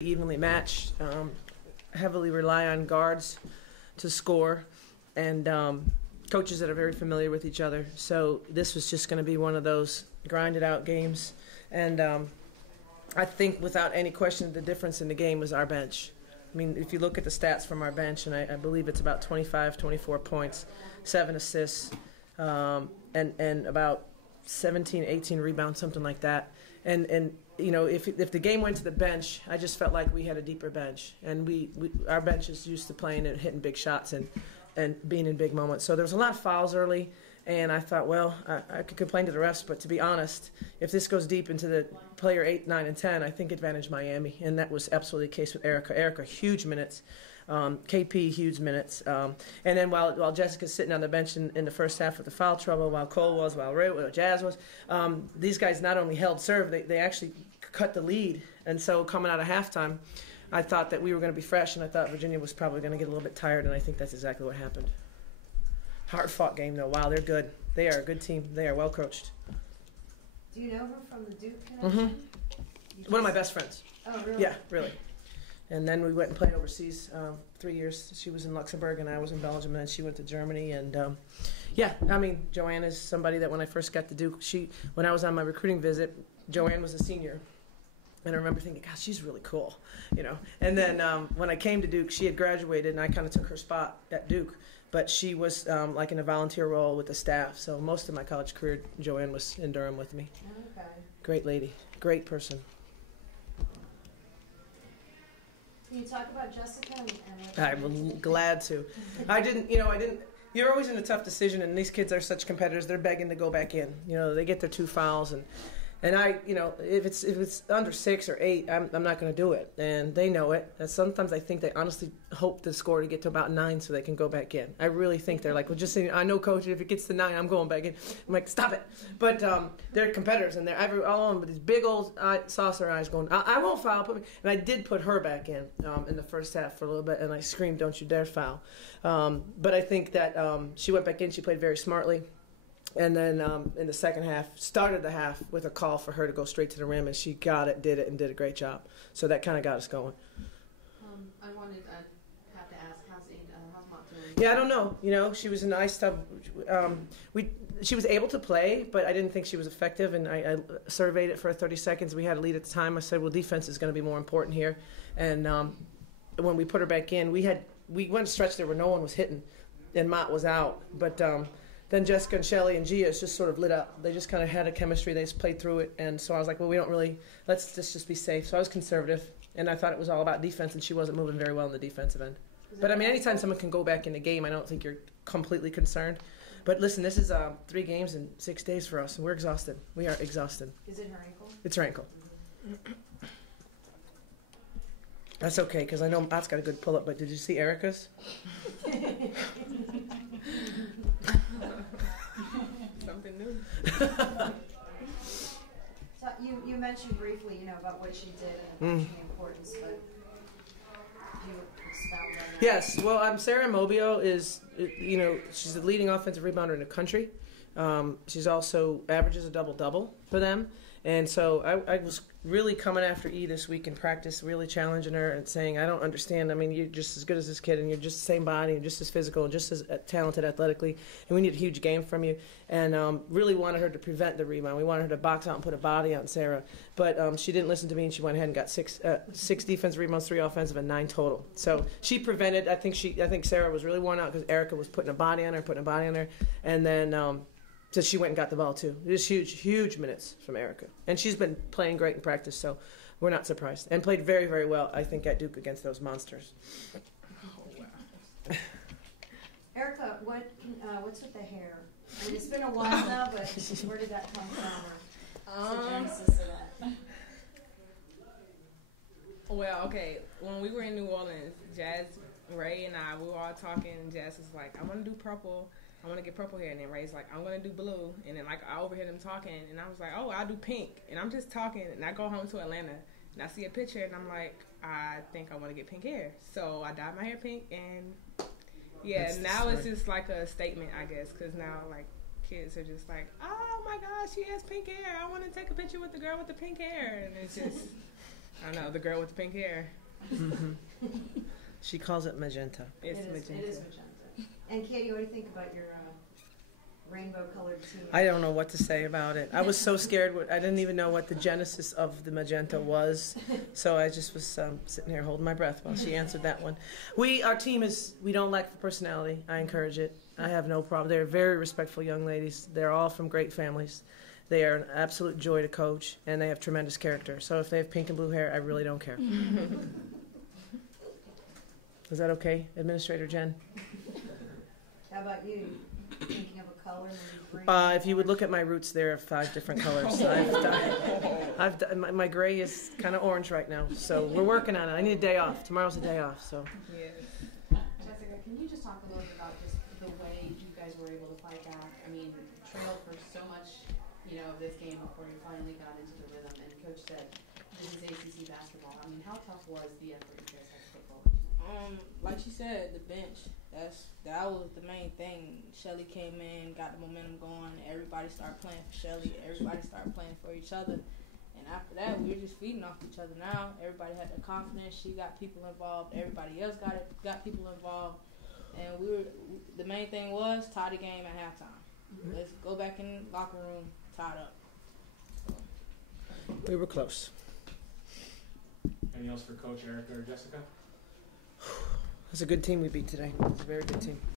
evenly matched, heavily rely on guards to score, and coaches that are very familiar with each other. So this was just going to be one of those grinded out games. And I think without any question the difference in the game was our bench. I mean, if you look at the stats from our bench, and I believe it's about 25, 24 points, 7 assists, and about 17, 18 rebounds, something like that. And you know, if the game went to the bench, I just felt like we had a deeper bench, and our bench is used to playing and hitting big shots and being in big moments. So there was a lot of fouls early, and I thought, well, I could complain to the refs, but to be honest, if this goes deep into the player 8, 9, and 10, I think advantage Miami, and that was absolutely the case with Erykah. Erykah, huge minutes. KP, huge minutes. And then while Jessica's sitting on the bench in the first half with the foul trouble, while Cole was, while Jazz was, these guys not only held serve, they actually cut the lead. And so coming out of halftime, I thought that we were going to be fresh, and I thought Virginia was probably going to get a little bit tired, and I think that's exactly what happened. Hard-fought game, though. Wow, they're good. They are a good team. They are well coached. Do you know her from the Duke connection? Mm-hmm. One of my best friends. Oh, really? Yeah, really. And then we went and played overseas 3 years. She was in Luxembourg, and I was in Belgium, and then she went to Germany. And, yeah, I mean, Joanne is somebody that when I first got to Duke, when I was on my recruiting visit, Joanne was a senior. And I remember thinking, gosh, she's really cool, you know. And then when I came to Duke, she had graduated, and I kind of took her spot at Duke. But she was like in a volunteer role with the staff. So most of my college career, Joanne was in Durham with me. Okay. Great lady, great person. Can you talk about Jessica and I'm glad to. I didn't. You're always in a tough decision, and these kids are such competitors. They're begging to go back in. You know, they get their 2 fouls, and I, you know, if it's under 6 or 8, I'm not going to do it, and they know it. And sometimes I think they honestly hope the score to get to about 9 so they can go back in. I really think they're like, well, just saying, I know, coach, if it gets to 9, I'm going back in. I'm like, stop it. But they're competitors, and they're all on with these big old saucer eyes going, I won't foul. Put me. And I did put her back in the first half for a little bit, and I screamed, don't you dare foul. But I think that she went back in. She played very smartly. And then in the second half, started the half with a call for her to go straight to the rim, and she got it, did a great job. So that kind of got us going. I have to ask, how's Mott doing? Yeah, I don't know. You know, she was a nice tough. She was able to play, but I didn't think she was effective, and I surveyed it for 30 seconds. We had a lead at the time. I said, well, defense is going to be more important here. And when we put her back in, we went a stretch there where no one was hitting, and Mott was out. But then Jessica and Shelly and Gia just sort of lit up. They just kind of had a chemistry. They just played through it. And so I was like, well, let's just be safe. So I was conservative, and I thought it was all about defense, and she wasn't moving very well in the defensive end. But, I mean, anytime someone can go back in the game, I don't think you're completely concerned. But, listen, this is 3 games in 6 days for us, and we're exhausted. We are exhausted. Is it her ankle? It's her ankle. That's okay, because I know Mott's got a good pull-up, but did you see Erykah's? Something new. So you mentioned briefly, you know, about what she did and the importance, but you expound on that. Yes, well, Sarah Mobio is, you know, she's the leading offensive rebounder in the country. She's also averages a double-double for them. And so I was really coming after E this week in practice, really challenging her and saying, I don't understand. I mean, you're just as good as this kid, and you're just the same body, and just as physical, and just as talented athletically, and we need a huge game from you. And really wanted her to prevent the rebound. We wanted her to box out and put a body on Sarah. But she didn't listen to me, and she went ahead and got 6 defensive rebounds, 3 offensive, and 9 total. So she prevented. I think Sarah was really worn out because Erykah was putting a body on her, and then so she went and got the ball, too. It was huge minutes from Erykah. And she's been playing great in practice, so we're not surprised. And played very, very well, I think, at Duke against those monsters. Oh, wow. Erykah, what's with the hair? I mean, it's been a while now, but where did that come from? Or what's the genesis of that? Well, okay, when we were in New Orleans, Jazz, Ray, and we were all talking, and Jazz was like, I want to do purple. I want to get purple hair. And then Ray's like, I'm going to do blue. And then, like, I overhear them talking, and I was like, oh, I'll do pink. And I'm just talking, and I go home to Atlanta, and I see a picture, and I'm like, I think I want to get pink hair. So I dyed my hair pink, and, yeah, now it's just like a statement, I guess, because now, like, kids are just like, oh, my gosh, she has pink hair. I want to take a picture with the girl with the pink hair. And it's just... I know, the girl with the pink hair. She calls it magenta. It's magenta. It is magenta. And Katie, what do you think about your rainbow-colored team? I don't know what to say about it. I was so scared. I didn't even know what the genesis of the magenta was. So I just was sitting here holding my breath while she answered that one. Our team we don't lack for personality. I encourage it. I have no problem. They're very respectful young ladies. They're all from great families. They are an absolute joy to coach, and they have tremendous character. So if they have pink and blue hair, I really don't care. Is that okay, Administrator Jen? How about you? Thinking of a color, maybe green? If you would look at my roots, there are 5 different colors. My gray is kind of orange right now, so we're working on it. I need a day off. Tomorrow's a day off, so. Yes. Jessica, can you just talk a little bit about just the way you guys were able to fight back? I mean, trailed for so much, of this game before you finally got into the rhythm. And Coach said, this is ACC basketball. I mean, how tough was the effort you guys had to put forward? Like she said, the bench. That was the main thing. Shelly came in, got the momentum going. Everybody started playing for Shelly. Everybody started playing for each other. And after that, we were just feeding off each other. Now everybody had the confidence. She got people involved. Everybody else got people involved. And the main thing was tie the game at halftime. Let's go back in the locker room, tied up. We were close. Anything else for Coach Erykah or Jessica? It's a good team we beat today. It's a very good team.